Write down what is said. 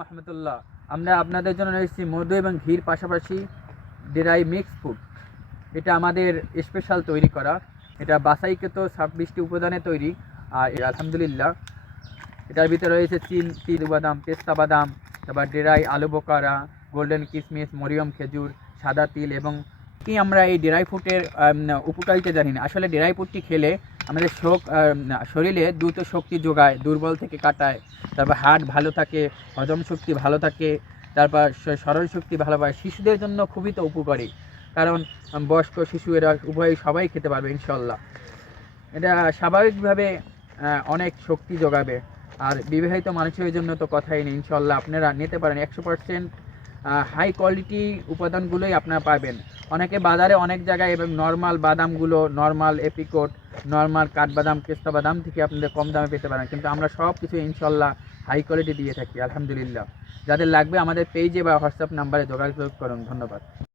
রহমতুল্লাহ। আমরা আপনাদের জন্য এসেছি মধু এবং ঘির পাশাপাশি ড্রাই মিক্স ফুড। এটা আমাদের স্পেশাল তৈরি করা, এটা বাছাইকৃত 26টি উপাদানে তৈরি। আর আলহামদুলিল্লাহ এটার ভিতরে রয়েছে তিল বাদাম, পেস্তা বাদাম, তারপর ড্রাই আলু বোকারা, গোল্ডেন কিশমিশ, মরিয়ম খেজুর, সাদা তিল। এবং কি আমরা এই ড্রাই ফ্রুটের উপকারিতা জানি না। আসলে ড্রাই ফ্রুটটি খেলে আমাদের শরীরে দ্রুত শক্তি যোগায়, দুর্বল থেকে কাটায়, তারপর হার্ট ভালো থাকে, হজম শক্তি ভালো থাকে, তারপর স্মরণ শক্তি ভালো পায়। শিশুদের জন্য খুবই তো উপকারী, কারণ বয়স্ক শিশু এরা উভয়ই সবাই খেতে পারবে ইনশাল্লাহ। এটা স্বাভাবিকভাবে অনেক শক্তি যোগাবে। আর বিবাহিত মানুষের জন্য তো কথাই নেই, ইনশাল্লাহ আপনারা নিতে পারেন। 100% হাই কোয়ালিটি উপাদানগুলোই আপনারা পাবেন। অনেকে বাজারে অনেক জায়গায় এবং নর্মাল বাদামগুলো, নর্মাল এপিকোট, নর্মাল কাঠবাদাম, পেস্তা বাদাম থেকে আপনাদের কম দামে পেতে পারেন, কিন্তু আমরা সব কিছু ইনশাল্লাহ হাই কোয়ালিটি দিয়ে থাকি আলহামদুলিল্লাহ। যাদের লাগবে আমাদের পেজে বা হোয়াটসঅ্যাপ নাম্বারে যোগাযোগ করুন। ধন্যবাদ।